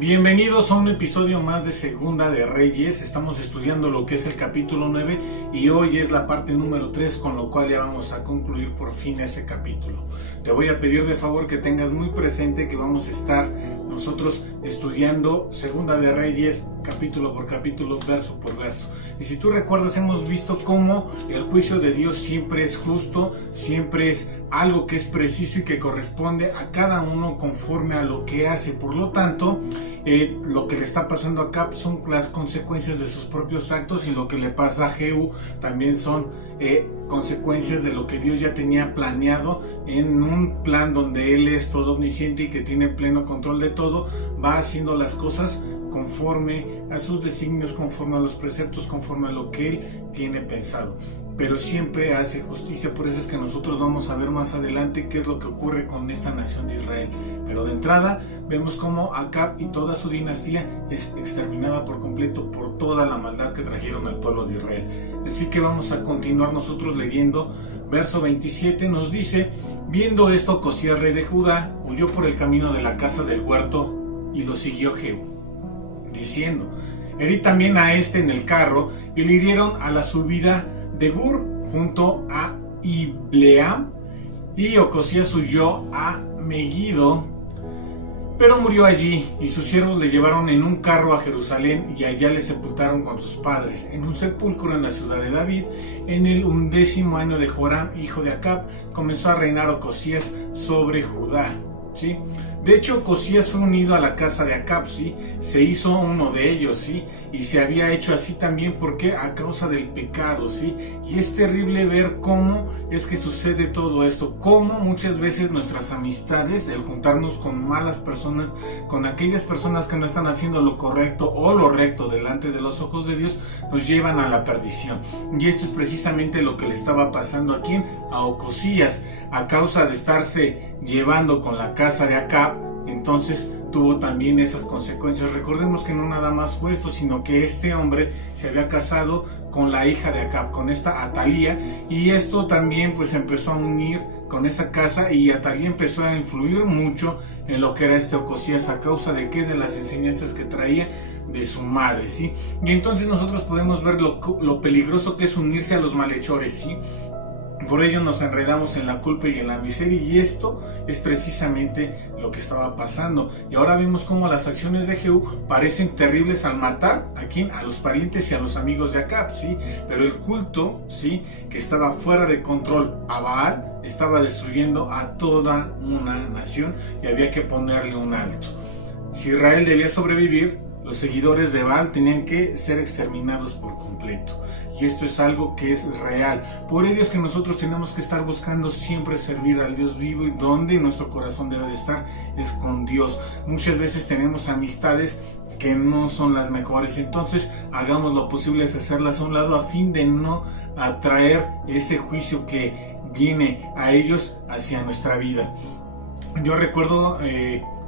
Bienvenidos a un episodio más de Segunda de Reyes. Estamos estudiando lo que es el capítulo 9 y hoy es la parte número 3, con lo cual ya vamos a concluir por fin ese capítulo. Te voy a pedir de favor que tengas muy presente que vamos a estar nosotros estudiando Segunda de Reyes capítulo por capítulo, verso por verso. Y si tú recuerdas, hemos visto cómo el juicio de Dios siempre es justo, siempre es algo que es preciso y que corresponde a cada uno conforme a lo que hace. Por lo tanto, lo que le está pasando a Acab son las consecuencias de sus propios actos, y lo que le pasa a Jehú también son consecuencias de lo que Dios ya tenía planeado en un plan donde Él es todo omnisciente y que tiene pleno control de todo. Va haciendo las cosas conforme a sus designios, conforme a los preceptos, conforme a lo que Él tiene pensado, pero siempre hace justicia. Por eso es que nosotros vamos a ver más adelante qué es lo que ocurre con esta nación de Israel. Pero de entrada vemos cómo Acab y toda su dinastía es exterminada por completo por toda la maldad que trajeron al pueblo de Israel. Así que vamos a continuar nosotros leyendo. Verso 27 nos dice: viendo esto, Ocosías, rey de Judá, huyó por el camino de la casa del huerto y lo siguió Jehú, diciendo: herí también a este en el carro, y le hirieron a la subida de Gur junto a Ibleam, y Ocosías huyó a Megiddo, pero murió allí, y sus siervos le llevaron en un carro a Jerusalén, y allá le sepultaron con sus padres en un sepulcro en la ciudad de David. En el 11º año de Joram, hijo de Acab, comenzó a reinar Ocosías sobre Judá. ¿Sí? De hecho, Ocosías fue unido a la casa de Acab, ¿sí? Se hizo uno de ellos, ¿sí? Y se había hecho así también porque a causa del pecado, ¿sí? Y es terrible ver cómo es que sucede todo esto, cómo muchas veces nuestras amistades, el juntarnos con malas personas, con aquellas personas que no están haciendo lo correcto o lo recto delante de los ojos de Dios, nos llevan a la perdición. Y esto es precisamente lo que le estaba pasando aquí a Ocosías, a causa de estarse llevando con la casa de Acab. Entonces tuvo también esas consecuencias. Recordemos que no nada más fue esto, sino que este hombre se había casado con la hija de Acab, con esta Atalía, y esto también pues empezó a unir con esa casa, y Atalía empezó a influir mucho en lo que era este Ocosías, a causa de que de las enseñanzas que traía de su madre, ¿sí? Y entonces nosotros podemos ver lo peligroso que es unirse a los malhechores, ¿sí? Por ello nos enredamos en la culpa y en la miseria, y esto es precisamente lo que estaba pasando. Y ahora vemos cómo las acciones de Jehú parecen terribles al matar a quién, a los parientes y a los amigos de Acab, ¿sí? Pero el culto, ¿sí?, que estaba fuera de control a Baal, estaba destruyendo a toda una nación, y había que ponerle un alto. Si Israel debía sobrevivir, los seguidores de Baal tenían que ser exterminados por completo. Y esto es algo que es real. Por ello es que nosotros tenemos que estar buscando siempre servir al Dios vivo, y donde nuestro corazón debe de estar es con Dios. Muchas veces tenemos amistades que no son las mejores, entonces hagamos lo posible de hacerlas a un lado, a fin de no atraer ese juicio que viene a ellos hacia nuestra vida. Yo recuerdo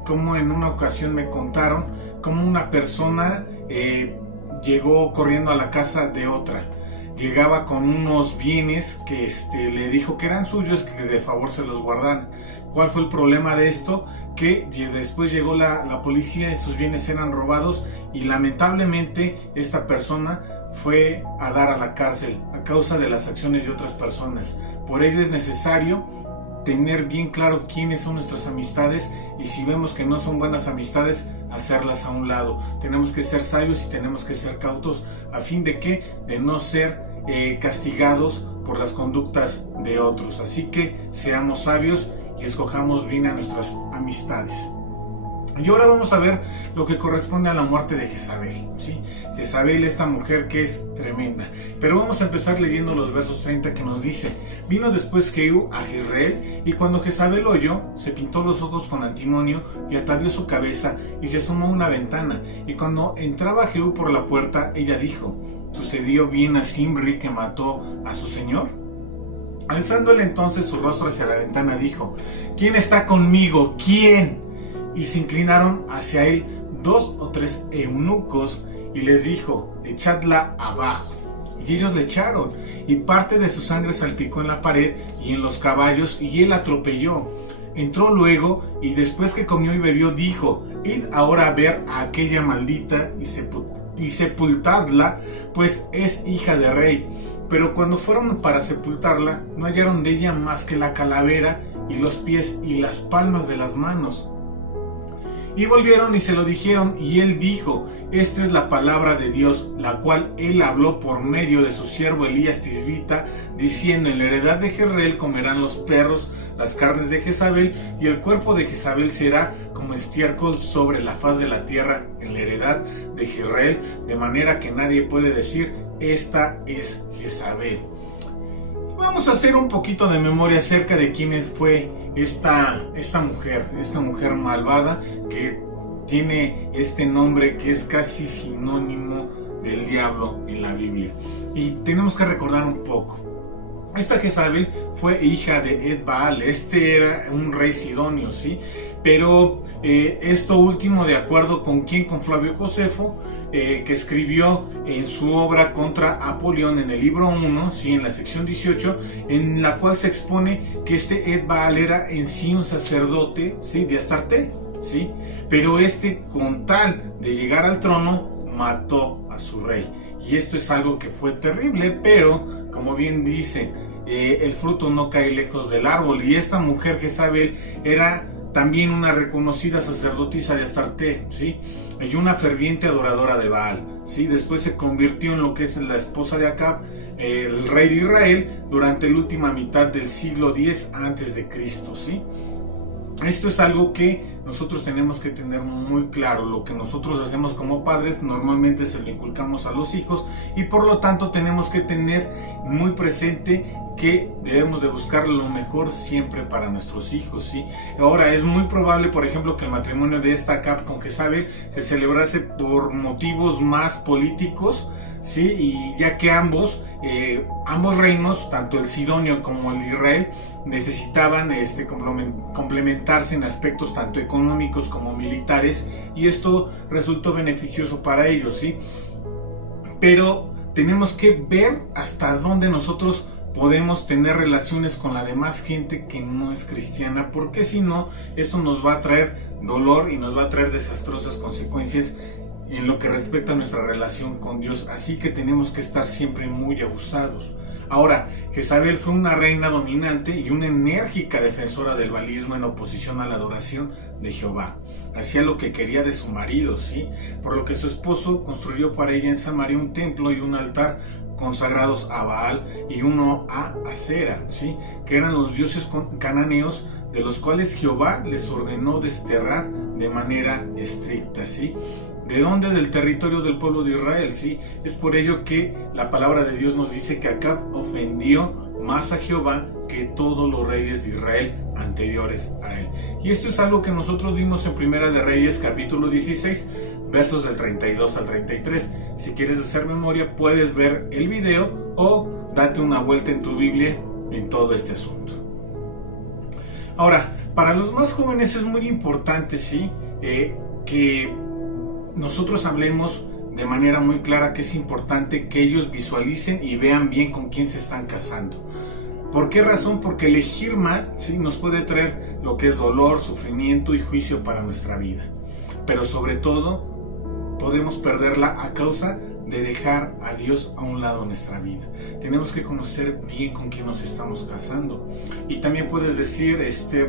como en una ocasión me contaron cómo una persona llegó corriendo a la casa de otra. Llegaba con unos bienes que le dijo que eran suyos, que de favor se los guardaran. ¿Cuál fue el problema de esto? Que después llegó la policía, esos bienes eran robados, y lamentablemente esta persona fue a dar a la cárcel a causa de las acciones de otras personas. Por ello es necesario tener bien claro quiénes son nuestras amistades, y si vemos que no son buenas amistades, hacerlas a un lado. Tenemos que ser sabios y tenemos que ser cautos, a fin de no ser castigados por las conductas de otros. Así que seamos sabios y escojamos bien a nuestras amistades. Y ahora vamos a ver lo que corresponde a la muerte de Jezabel, ¿sí? Jezabel, esta mujer que es tremenda. Pero vamos a empezar leyendo los versos 30, que nos dice: vino después Jehú a Jezreel, y cuando Jezabel lo oyó, se pintó los ojos con antimonio y atavió su cabeza, y se asomó a una ventana. Y cuando entraba Jehú por la puerta, ella dijo: ¿sucedió bien a Zimri, que mató a su señor? Alzándole entonces su rostro hacia la ventana, dijo: ¿quién está conmigo? ¿Quién? Y se inclinaron hacia él 2 o 3 eunucos, y les dijo: echadla abajo. Y ellos le echaron, y parte de su sangre salpicó en la pared y en los caballos, y él atropelló. Entró luego y después que comió y bebió dijo: id ahora a ver a aquella maldita y sepultadla, pues es hija de rey. Pero cuando fueron para sepultarla, no hallaron de ella más que la calavera y los pies y las palmas de las manos. Y volvieron y se lo dijeron, y él dijo: esta es la palabra de Dios, la cual él habló por medio de su siervo Elías Tisbita, diciendo: en la heredad de Jezreel comerán los perros las carnes de Jezabel, y el cuerpo de Jezabel será como estiércol sobre la faz de la tierra en la heredad de Jezreel, de manera que nadie puede decir: esta es Jezabel. Vamos a hacer un poquito de memoria acerca de quién fue esta mujer malvada que tiene este nombre que es casi sinónimo del diablo en la Biblia. Y tenemos que recordar un poco. Esta Jezabel fue hija de Ed-Baal. Este era un rey sidonio, ¿sí? Pero esto último, de acuerdo con Flavio Josefo, que escribió en su obra contra Apolión en el libro 1, ¿sí? En la sección 18, en la cual se expone que este Ed-Baal era en sí un sacerdote, ¿sí? De Astarte, ¿sí? Pero con tal de llegar al trono, mató a su rey. Y esto es algo que fue terrible, pero como bien dicen, el fruto no cae lejos del árbol. Y esta mujer Jezabel era también una reconocida sacerdotisa de Astarte, ¿sí? Y una ferviente adoradora de Baal, ¿sí? Después se convirtió en lo que es la esposa de Acab, el rey de Israel, durante la última mitad del siglo X a.C., ¿sí? Esto es algo que nosotros tenemos que tener muy claro. Lo que nosotros hacemos como padres normalmente se lo inculcamos a los hijos, y por lo tanto tenemos que tener muy presente que debemos de buscar lo mejor siempre para nuestros hijos, ¿sí? Ahora, es muy probable, por ejemplo, que el matrimonio de esta Acab con Jezabel se celebrase por motivos más políticos, ¿sí? Y ya que ambos reinos, tanto el sidonio como el de Israel, necesitaban complementarse en aspectos tanto económicos como militares, y esto resultó beneficioso para ellos, ¿sí? Pero tenemos que ver hasta dónde nosotros podemos tener relaciones con la demás gente que no es cristiana, porque si no, esto nos va a traer dolor y nos va a traer desastrosas consecuencias en lo que respecta a nuestra relación con Dios. Así que tenemos que estar siempre muy abusados. Ahora, Jezabel fue una reina dominante y una enérgica defensora del baalismo en oposición a la adoración de Jehová. Hacía lo que quería de su marido, ¿sí? Por lo que su esposo construyó para ella en Samaria un templo y un altar consagrados a Baal y uno a Acera, ¿sí? Que eran los dioses cananeos, de los cuales Jehová les ordenó desterrar de manera estricta, ¿sí? ¿De dónde? Del territorio del pueblo de Israel, ¿sí? Es por ello que la palabra de Dios nos dice que Acab ofendió más a Jehová que todos los reyes de Israel anteriores a él. Y esto es algo que nosotros vimos en Primera de Reyes capítulo 16, versos del 32 al 33. Si quieres hacer memoria, puedes ver el video o date una vuelta en tu Biblia en todo este asunto. Ahora, para los más jóvenes es muy importante, ¿sí? Que nosotros hablemos de manera muy clara, que es importante que ellos visualicen y vean bien con quién se están casando. ¿Por qué razón? Porque elegir mal, ¿sí? Nos puede traer lo que es dolor, sufrimiento y juicio para nuestra vida. Pero sobre todo, podemos perderla a causa de dejar a Dios a un lado en nuestra vida. Tenemos que conocer bien con quién nos estamos casando. Y también puedes decir,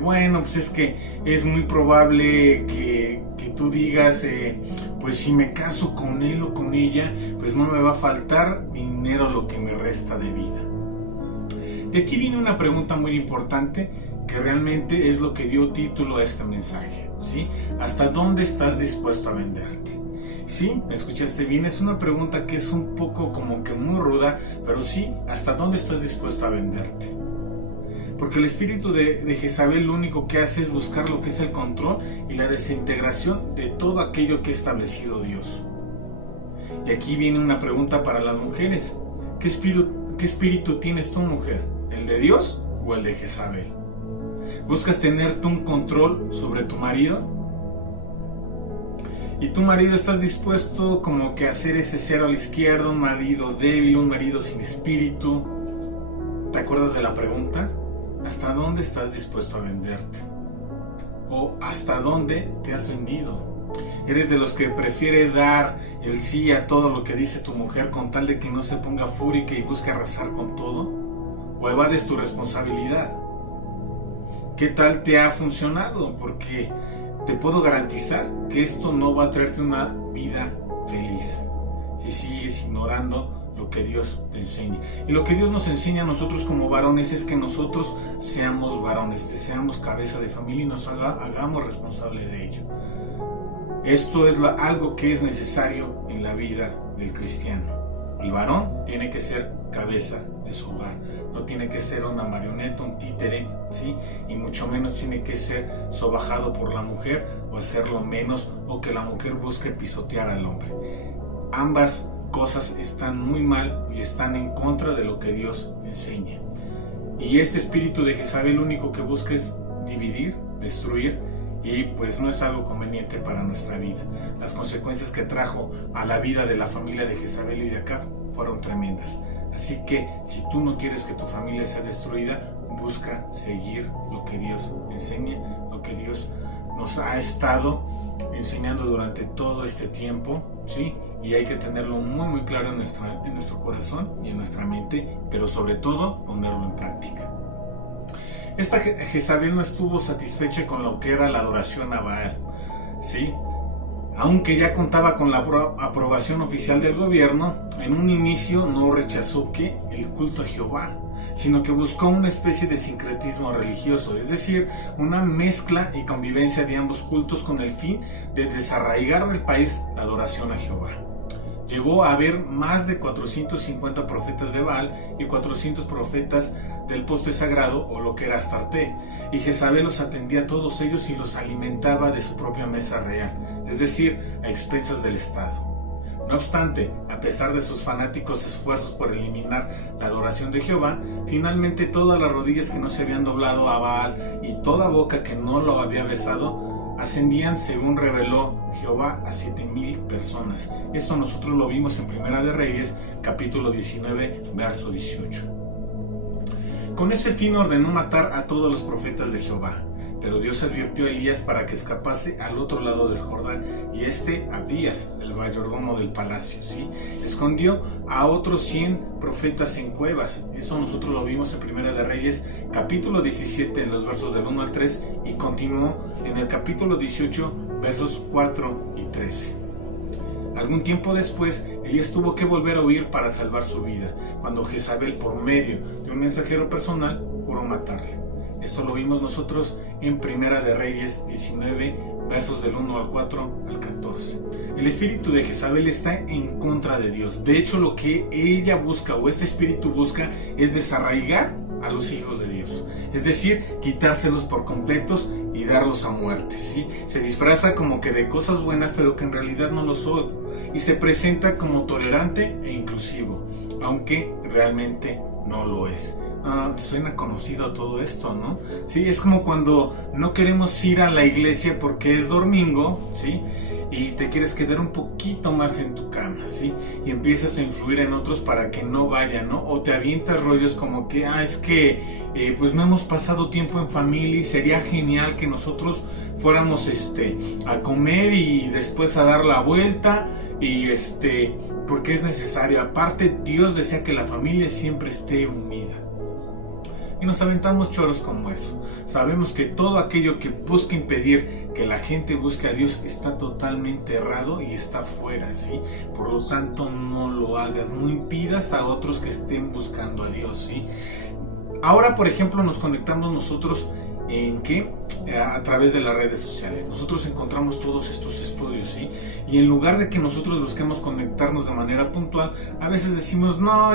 bueno, pues es que es muy probable que tú digas, pues si me caso con él o con ella, pues no me va a faltar dinero lo que me resta de vida. De aquí viene una pregunta muy importante que realmente es lo que dio título a este mensaje, ¿sí? ¿Hasta dónde estás dispuesto a venderte? Sí, me escuchaste bien, es una pregunta que es un poco como que muy ruda, pero sí, ¿hasta dónde estás dispuesto a venderte? Porque el espíritu de Jezabel lo único que hace es buscar lo que es el control y la desintegración de todo aquello que ha establecido Dios. Y aquí viene una pregunta para las mujeres. ¿Qué espíritu tienes tú, mujer? ¿El de Dios o el de Jezabel? ¿Buscas tener tú un control sobre tu marido? ¿Y tu marido estás dispuesto como que a hacer ese cero a la izquierda, un marido débil, un marido sin espíritu? ¿Te acuerdas de la pregunta? ¿Hasta dónde estás dispuesto a venderte? ¿O hasta dónde te has vendido? ¿Eres de los que prefiere dar el sí a todo lo que dice tu mujer con tal de que no se ponga fúrica y busque arrasar con todo? ¿O evades tu responsabilidad? ¿Qué tal te ha funcionado? Porque te puedo garantizar que esto no va a traerte una vida feliz si sigues ignorando lo que Dios te enseña. Y lo que Dios nos enseña a nosotros como varones es que nosotros seamos varones, seamos cabeza de familia y nos hagamos responsables de ello. Esto es algo que es necesario en la vida del cristiano. El varón tiene que ser cabeza de su hogar, no tiene que ser una marioneta, un títere, ¿sí? Y mucho menos tiene que ser sobajado por la mujer o hacerlo menos, o que la mujer busque pisotear al hombre. Ambas cosas están muy mal y están en contra de lo que Dios enseña. Y este espíritu de Jezabel lo único que busca es dividir, destruir, y pues no es algo conveniente para nuestra vida. Las consecuencias que trajo a la vida de la familia de Jezabel y de Acab fueron tremendas. Así que si tú no quieres que tu familia sea destruida, busca seguir lo que Dios enseña, lo que Dios nos ha estado enseñando durante todo este tiempo, ¿sí? Y hay que tenerlo muy claro en nuestro corazón y en nuestra mente, pero sobre todo ponerlo en práctica. Esta Jezabel no estuvo satisfecha con lo que era la adoración a Baal, ¿sí? Aunque ya contaba con la aprobación oficial del gobierno, en un inicio no rechazó el culto a Jehová, sino que buscó una especie de sincretismo religioso, es decir, una mezcla y convivencia de ambos cultos con el fin de desarraigar del país la adoración a Jehová. Llegó a haber más de 450 profetas de Baal y 400 profetas del poste sagrado, o lo que era Astarte, y Jezabel los atendía a todos ellos y los alimentaba de su propia mesa real, es decir, a expensas del Estado. No obstante, a pesar de sus fanáticos esfuerzos por eliminar la adoración de Jehová, finalmente todas las rodillas que no se habían doblado a Baal y toda boca que no lo había besado ascendían, según reveló Jehová, a 7,000 personas. Esto nosotros lo vimos en Primera de Reyes, capítulo 19, verso 18. Con ese fin ordenó matar a todos los profetas de Jehová, pero Dios advirtió a Elías para que escapase al otro lado del Jordán, y Abdías, el mayordomo del palacio, ¿sí? Escondió a otros 100 profetas en cuevas. Esto nosotros lo vimos en Primera de Reyes, capítulo 17, en los versos del 1 al 3, y continuó en el capítulo 18, versos 4 y 13. Algún tiempo después, Elías tuvo que volver a huir para salvar su vida, cuando Jezabel, por medio de un mensajero personal, juró matarle. Esto lo vimos nosotros en Primera de Reyes 19, versos del 1 al 4 al 14. El espíritu de Jezabel está en contra de Dios. De hecho, lo que ella busca, o este espíritu busca, es desarraigar a los hijos de Dios, es decir, quitárselos por completos y darlos a muerte, ¿sí? Se disfraza como que de cosas buenas, pero que en realidad no lo son, y se presenta como tolerante e inclusivo, aunque realmente no lo es. Suena conocido todo esto, ¿no? Sí, es como cuando no queremos ir a la iglesia porque es domingo, ¿sí? Y te quieres quedar un poquito más en tu cama, ¿sí? Y empiezas a influir en otros para que no vayan, ¿no? O te avientas rollos como que, es que pues no hemos pasado tiempo en familia y sería genial que nosotros fuéramos a comer y después a dar la vuelta y porque es necesario. Aparte, Dios desea que la familia siempre esté unida. Y nos aventamos choros como eso. Sabemos que todo aquello que busca impedir que la gente busque a Dios está totalmente errado y está fuera, ¿sí? Por lo tanto, no lo hagas, no impidas a otros que estén buscando a Dios, ¿sí? Ahora, por ejemplo, nos conectamos nosotros a través de las redes sociales. Nosotros encontramos todos estos estudios, ¿sí? Y en lugar de que nosotros busquemos conectarnos de manera puntual, a veces decimos, no,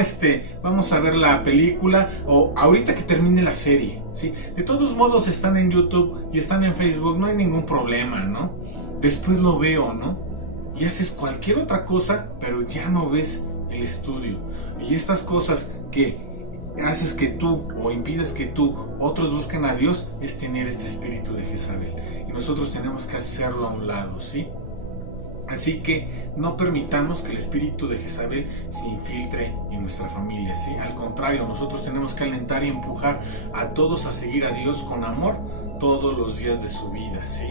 vamos a ver la película, o ahorita que termine la serie, ¿sí? De todos modos están en YouTube y están en Facebook, no hay ningún problema, ¿no? Después lo veo, ¿no? Y haces cualquier otra cosa, pero ya no ves el estudio. Y estas cosas que haces que tú, o impides que otros busquen a Dios, es tener este espíritu de Jezabel, y nosotros tenemos que hacerlo a un lado, ¿sí? Así que no permitamos que el espíritu de Jezabel se infiltre en nuestra familia, ¿sí? Al contrario, nosotros tenemos que alentar y empujar a todos a seguir a Dios con amor, todos los días de su vida, ¿sí?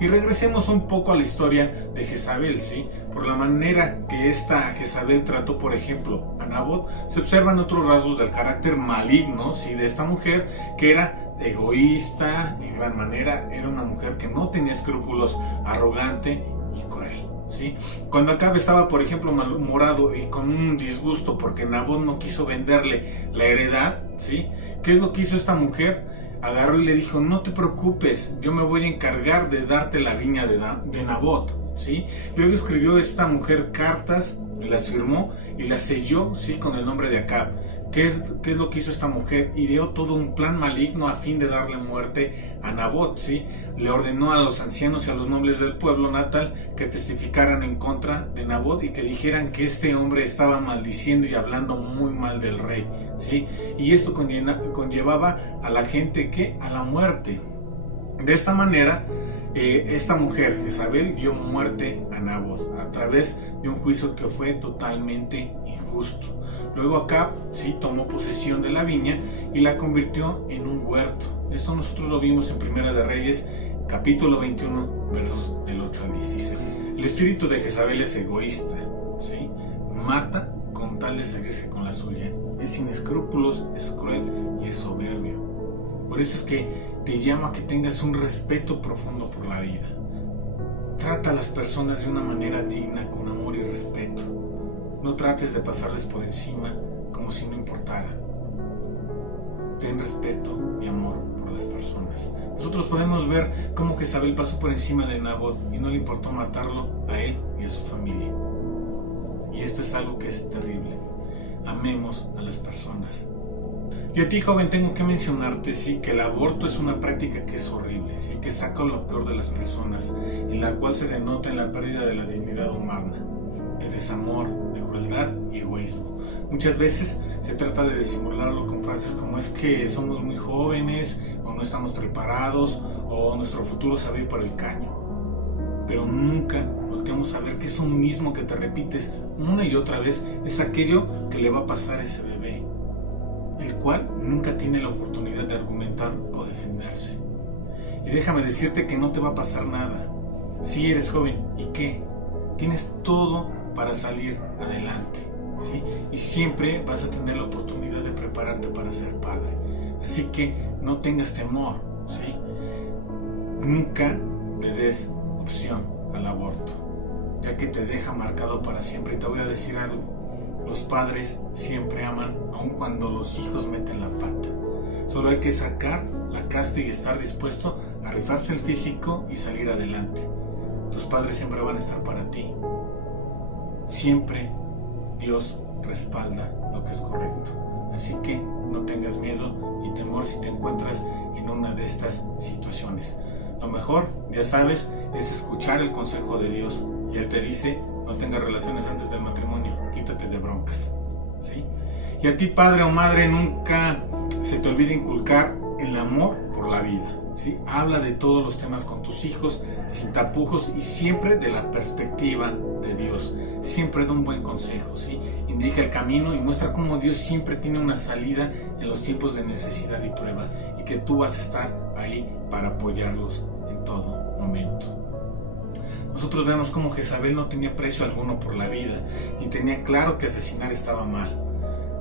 Y regresemos un poco a la historia de Jezabel, ¿sí? Por la manera que esta Jezabel trató, por ejemplo, a Nabot, se observan otros rasgos del carácter maligno, ¿sí? De esta mujer, que era egoísta en gran manera, era una mujer que no tenía escrúpulos, arrogante y cruel, ¿sí? Cuando Acab estaba, por ejemplo, malhumorado y con un disgusto porque Nabot no quiso venderle la heredad, ¿sí? ¿Qué es lo que hizo esta mujer? Agarró y le dijo: no te preocupes, yo me voy a encargar de darte la viña de Nabot, ¿sí? Luego escribió esta mujer cartas, las firmó y las selló, ¿sí? Con el nombre de Acab. ¿Qué es lo que hizo esta mujer? Ideó todo un plan maligno a fin de darle muerte a Nabot, ¿sí? Le ordenó a los ancianos y a los nobles del pueblo natal que testificaran en contra de Nabot y que dijeran que este hombre estaba maldiciendo y hablando muy mal del rey, ¿sí? Y esto conllevaba a la gente, ¿qué? A la muerte. De esta manera, esta mujer, Jezabel, dio muerte a Nabot a través de un juicio que fue totalmente injusto. Luego Acab, sí, tomó posesión de la viña y la convirtió en un huerto. Esto nosotros lo vimos en Primera de Reyes, capítulo 21, versos del 8 al 16. El espíritu de Jezabel es egoísta, ¿sí? Mata con tal de salirse con la suya. Es sin escrúpulos, es cruel y es soberbio. Por eso es que te llamo a que tengas un respeto profundo por la vida. Trata a las personas de una manera digna, con amor y respeto. No trates de pasarles por encima como si no importara. Ten respeto y amor por las personas. Nosotros podemos ver cómo Jezabel pasó por encima de Nabot y no le importó matarlo a él y a su familia. Y esto es algo que es terrible. Amemos a las personas. Y a ti, joven, tengo que mencionarte, sí, que el aborto es una práctica que es horrible, sí, que saca lo peor de las personas, en la cual se denota en la pérdida de la dignidad humana, de desamor, de crueldad y egoísmo. Muchas veces se trata de disimularlo con frases como: es que somos muy jóvenes, o no estamos preparados, o nuestro futuro se va a ir por el caño. Pero nunca volteamos a ver que eso mismo que te repites una y otra vez es aquello que le va a pasar a ese bebé, el cual nunca tiene la oportunidad de argumentar o defenderse. Y déjame decirte que no te va a pasar nada. Si eres joven, ¿y qué? Tienes todo para salir adelante, ¿sí? Y siempre vas a tener la oportunidad de prepararte para ser padre. Así que no tengas temor, ¿sí? Nunca le des opción al aborto, ya que te deja marcado para siempre. Y te voy a decir algo: los padres siempre aman, aun cuando los hijos meten la pata. Solo hay que sacar la casta y estar dispuesto a rifarse el físico y salir adelante. Tus padres siempre van a estar para ti. Siempre Dios respalda lo que es correcto. Así que no tengas miedo y temor si te encuentras en una de estas situaciones. Lo mejor, ya sabes, es escuchar el consejo de Dios. Y Él te dice: no tengas relaciones antes del matrimonio, quítate de broncas, ¿sí? Y a ti, padre o madre, nunca se te olvide inculcar el amor por la vida, ¿sí? Habla de todos los temas con tus hijos, sin tapujos y siempre de la perspectiva de Dios. Siempre da un buen consejo, ¿sí? Indica el camino y muestra cómo Dios siempre tiene una salida en los tiempos de necesidad y prueba, y que tú vas a estar ahí para apoyarlos en todo momento. Nosotros vemos cómo Jezabel no tenía precio alguno por la vida, ni tenía claro que asesinar estaba mal.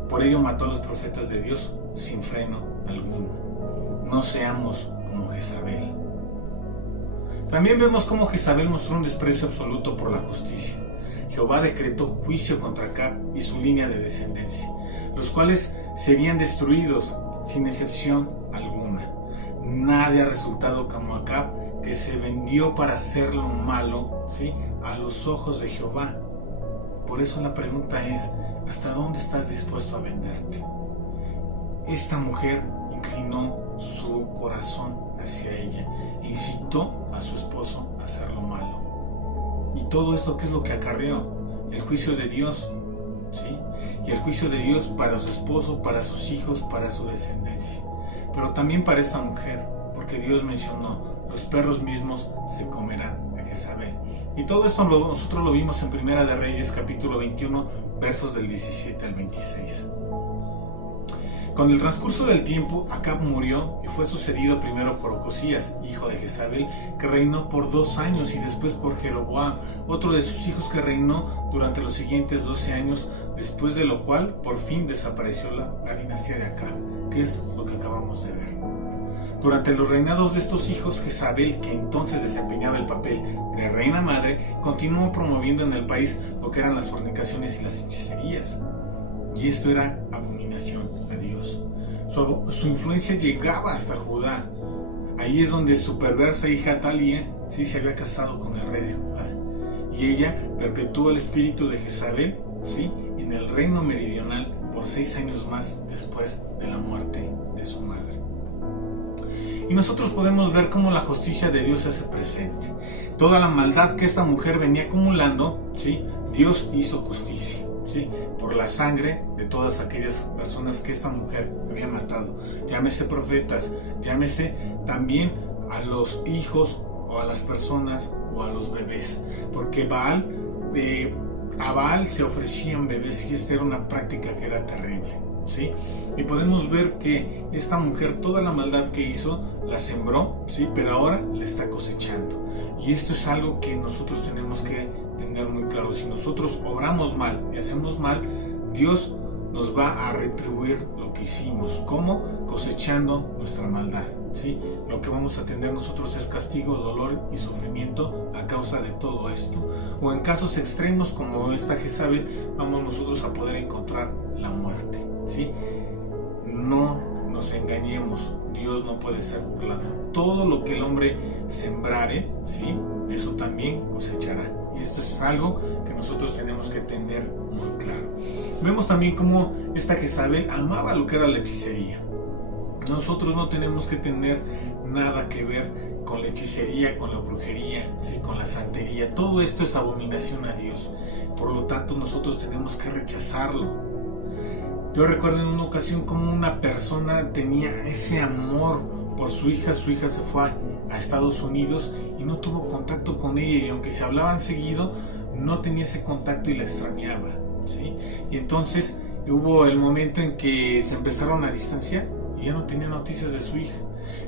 Por ello mató a los profetas de Dios sin freno alguno. No seamos como Jezabel. También vemos cómo Jezabel mostró un desprecio absoluto por la justicia. Jehová decretó juicio contra Acab y su línea de descendencia, los cuales serían destruidos sin excepción alguna. Nadie ha resultado como Acab, que se vendió para hacer lo malo, ¿sí?, a los ojos de Jehová. Por eso la pregunta es: ¿hasta dónde estás dispuesto a venderte? Esta mujer inclinó su corazón hacia ella e incitó a su esposo a hacer lo malo. Y todo esto, ¿qué es lo que acarreó? El juicio de Dios, ¿sí? Y el juicio de Dios para su esposo, para sus hijos, para su descendencia. Pero también para esta mujer, porque Dios mencionó: los perros mismos se comerán a Jezabel. Y todo esto nosotros lo vimos en Primera de Reyes, capítulo 21, versos del 17 al 26. Con el transcurso del tiempo, Acab murió y fue sucedido primero por Ocosías, hijo de Jezabel, que reinó por 2 años, y después por Jeroboam, otro de sus hijos, que reinó durante los siguientes 12 años, después de lo cual por fin desapareció la dinastía de Acab, que es lo que acabamos de ver. Durante los reinados de estos hijos, Jezabel, que entonces desempeñaba el papel de reina madre, continuó promoviendo en el país lo que eran las fornicaciones y las hechicerías. Y esto era abominación a Dios. Su influencia llegaba hasta Judá. Ahí es donde su perversa hija Atalía sí se había casado con el rey de Judá. Y ella perpetuó el espíritu de Jezabel, sí, en el reino meridional por 6 años más después de la muerte de su madre. Y nosotros podemos ver cómo la justicia de Dios se hace presente. Toda la maldad que esta mujer venía acumulando, ¿sí? Dios hizo justicia, ¿sí? Por la sangre de todas aquellas personas que esta mujer había matado. Llámese profetas, llámese también a los hijos o a las personas o a los bebés. Porque a Baal se ofrecían bebés, y esta era una práctica que era terrible, ¿sí? Y podemos ver que esta mujer, toda la maldad que hizo, la sembró, ¿sí? Pero ahora la está cosechando. Y esto es algo que nosotros tenemos que tener muy claro. Si nosotros obramos mal y hacemos mal, Dios nos va a retribuir lo que hicimos. ¿Cómo? Cosechando nuestra maldad, ¿sí? Lo que vamos a tener nosotros es castigo, dolor y sufrimiento a causa de todo esto. O en casos extremos como esta Jezabel, vamos nosotros a poder encontrar la muerte, ¿sí? No nos engañemos, Dios no puede ser burlado. Todo lo que el hombre sembrare, ¿sí? Eso también cosechará. Y esto es algo que nosotros tenemos que tener muy claro. Vemos también cómo esta Jezabel amaba lo que era la hechicería. Nosotros no tenemos que tener nada que ver con la hechicería, con la brujería, ¿sí? Con la santería. Todo esto es abominación a Dios. Por lo tanto, nosotros tenemos que rechazarlo. Yo recuerdo en una ocasión como una persona tenía ese amor por su hija se fue a Estados Unidos y no tuvo contacto con ella, y aunque se hablaban seguido, no tenía ese contacto y la extrañaba, ¿sí? Y entonces hubo el momento en que se empezaron a distanciar y ya no tenía noticias de su hija,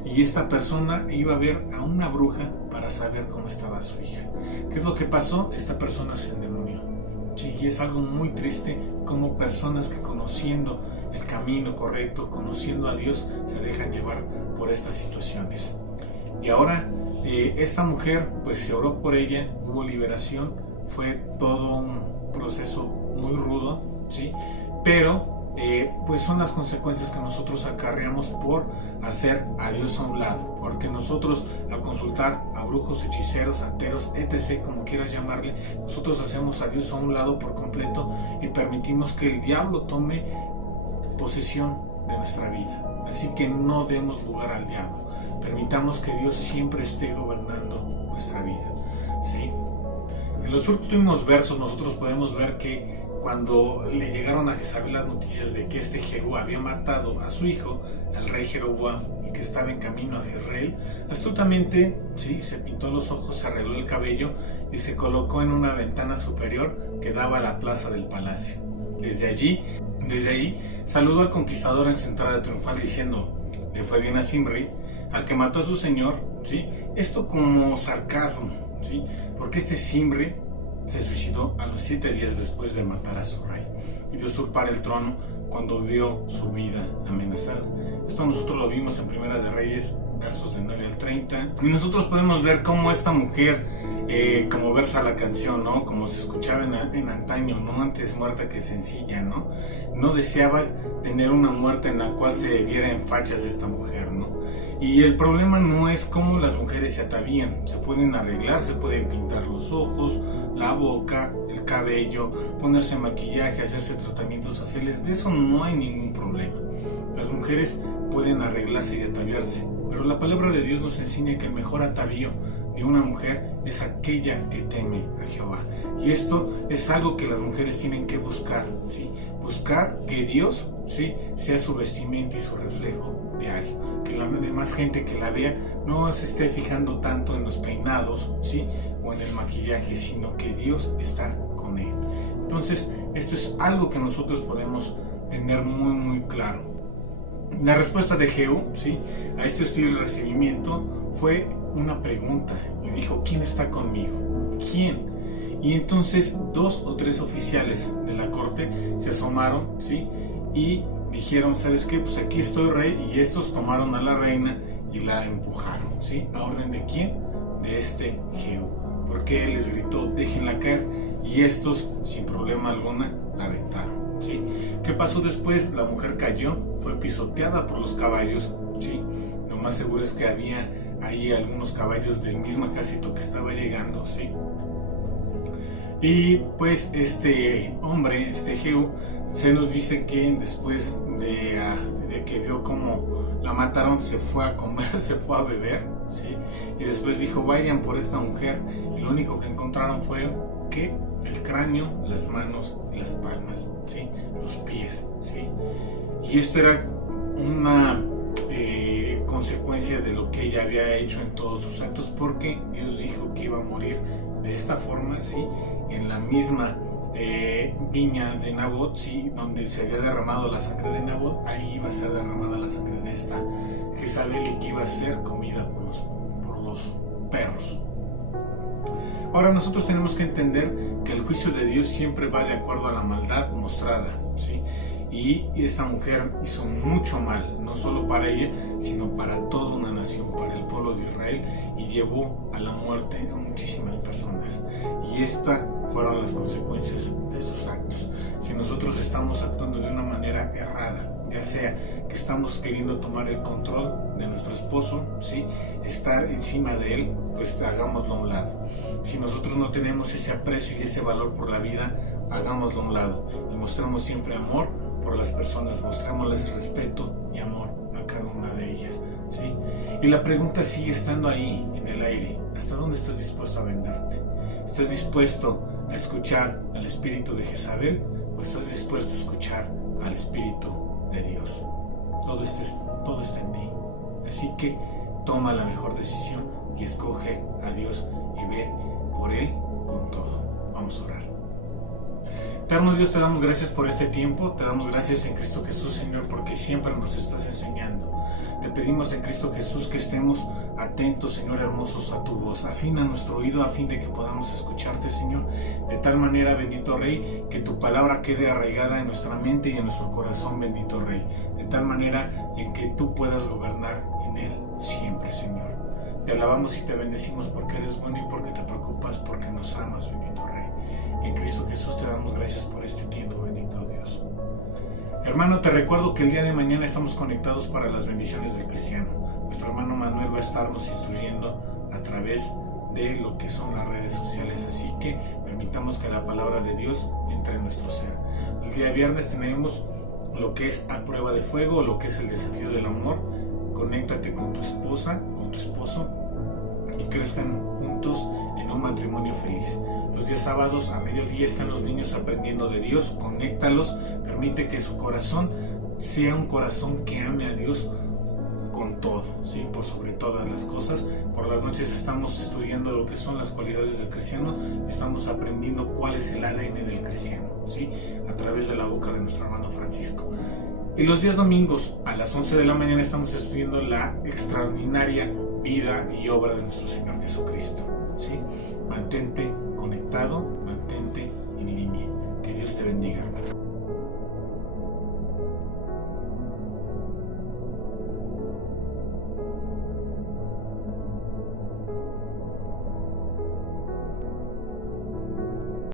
y esta persona iba a ver a una bruja para saber cómo estaba su hija. ¿Qué es lo que pasó? Esta persona se endemonió. Sí, y es algo muy triste como personas que, conociendo el camino correcto, conociendo a Dios, se dejan llevar por estas situaciones. Y ahora esta mujer, pues se oró por ella, hubo liberación, fue todo un proceso muy rudo, ¿sí? Pero pues son las consecuencias que nosotros acarreamos por hacer a Dios a un lado, porque nosotros, al consultar a brujos, hechiceros, santeros, etc., como quieras llamarle, nosotros hacemos a Dios a un lado por completo y permitimos que el diablo tome posesión de nuestra vida. Así que no demos lugar al diablo, permitamos que Dios siempre esté gobernando nuestra vida, ¿sí? En los últimos versos nosotros podemos ver que cuando le llegaron a Jezabel las noticias de que este Jehú había matado a su hijo, al rey Jeroboam, y que estaba en camino a Jezreel, astutamente, ¿sí?, se pintó los ojos, se arregló el cabello y se colocó en una ventana superior que daba a la plaza del palacio. Desde ahí, saludó al conquistador en su entrada triunfal diciendo: le fue bien a Zimri, al que mató a su señor, ¿sí? Esto como sarcasmo, ¿sí? Porque este Zimri se suicidó a los 7 días después de matar a su rey y de usurpar el trono cuando vio su vida amenazada. Esto nosotros lo vimos en Primera de Reyes, versos del 9 al 30. Y nosotros podemos ver cómo esta mujer, como versa la canción, ¿no?, como se escuchaba en antaño, no antes muerta que sencilla, ¿no? No deseaba tener una muerte en la cual se viera en fachas esta mujer, ¿no? Y el problema no es cómo las mujeres se atavían. Se pueden arreglar, se pueden pintar los ojos, la boca, el cabello, ponerse maquillaje, hacerse tratamientos faciales. De eso no hay ningún problema. Las mujeres pueden arreglarse y ataviarse, pero la palabra de Dios nos enseña que el mejor atavío de una mujer es aquella que teme a Jehová. Y esto es algo que las mujeres tienen que buscar, ¿sí? Buscar que Dios, ¿sí?, sea su vestimenta y su reflejo diario. Que la demás gente que la vea no se esté fijando tanto en los peinados, ¿sí?, o en el maquillaje, sino que Dios está con él. Entonces, esto es algo que nosotros podemos tener muy, muy claro. La respuesta de Jehú, ¿sí?, a este hostil recibimiento fue una pregunta, y dijo: ¿quién está conmigo? ¿Quién? Y entonces 2 o 3 oficiales de la corte se asomaron, ¿sí?, y dijeron: ¿sabes qué? Pues aquí estoy, rey. Y estos tomaron a la reina y la empujaron, ¿sí? ¿A orden de quién? De este Jehú, porque él les gritó: déjenla caer, y estos, sin problema alguna, la aventaron, ¿sí? ¿Qué pasó después? La mujer cayó, fue pisoteada por los caballos, ¿sí? Lo más seguro es que había ahí algunos caballos del mismo ejército que estaba llegando, ¿sí? Y pues este hombre, este Jehú, se nos dice que después de que vio cómo la mataron, se fue a comer, se fue a beber, ¿sí? Y después dijo: vayan por esta mujer, y lo único que encontraron fue que el cráneo, las manos y las palmas, ¿sí?, los pies, ¿sí? Y esto era una consecuencia de lo que ella había hecho en todos sus actos, porque Dios dijo que iba a morir de esta forma, ¿sí?, en la misma viña de Nabot, ¿sí?, donde se había derramado la sangre de Nabot, ahí iba a ser derramada la sangre de esta Jezabel, y que iba a ser comida por los perros. Ahora nosotros tenemos que entender que el juicio de Dios siempre va de acuerdo a la maldad mostrada, ¿sí? Y esta mujer hizo mucho mal, no solo para ella, sino para toda una nación, para el pueblo de Israel, y llevó a la muerte a muchísimas personas. Y estas fueron las consecuencias de sus actos. Si nosotros estamos actuando de una manera errada, ya sea que estamos queriendo tomar el control de nuestro esposo, ¿sí?, estar encima de él, pues hagámoslo a un lado. Si nosotros no tenemos ese aprecio y ese valor por la vida, hagámoslo a un lado y mostremos siempre amor por las personas, mostrémosles respeto y amor a cada una de ellas, ¿sí? Y la pregunta sigue estando ahí en el aire: ¿hasta dónde estás dispuesto a venderte? ¿Estás dispuesto a escuchar al espíritu de Jezabel, o estás dispuesto a escuchar al espíritu de Dios? Todo está en ti. Así que toma la mejor decisión y escoge a Dios y ve por Él con todo. Vamos a orar. Eterno Dios, te damos gracias por este tiempo, te damos gracias en Cristo Jesús, Señor, porque siempre nos estás enseñando. Te pedimos en Cristo Jesús que estemos atentos, Señor, hermosos, a tu voz. Afina nuestro oído a fin de que podamos escucharte, Señor, de tal manera, bendito Rey, que tu palabra quede arraigada en nuestra mente y en nuestro corazón, bendito Rey, de tal manera en que tú puedas gobernar en él siempre, Señor. Te alabamos y te bendecimos porque eres bueno y porque te preocupas, porque nos amas, bendito Rey. En Cristo Jesús te damos gracias por este tiempo, bendito Dios. Hermano, te recuerdo que el día de mañana estamos conectados para las bendiciones del cristiano. Nuestro hermano Manuel va a estarnos instruyendo a través de lo que son las redes sociales, así que permitamos que la palabra de Dios entre en nuestro ser. El día viernes tenemos lo que es a prueba de fuego, lo que es el desafío del amor. Conéctate con tu esposa, con tu esposo, y crezcan juntos en un matrimonio feliz. Los días sábados a mediodía están los niños aprendiendo de Dios. Conéctalos, permite que su corazón sea un corazón que ame a Dios con todo, ¿sí?, por sobre todas las cosas. Por las noches estamos estudiando lo que son las cualidades del cristiano, estamos aprendiendo cuál es el ADN del cristiano, ¿sí?, a través de la boca de nuestro hermano Francisco. Y los días domingos a las 11 de la mañana estamos estudiando la extraordinaria vida y obra de nuestro Señor Jesucristo, ¿sí? Mantente conectado, mantente en línea. Que Dios te bendiga, hermano.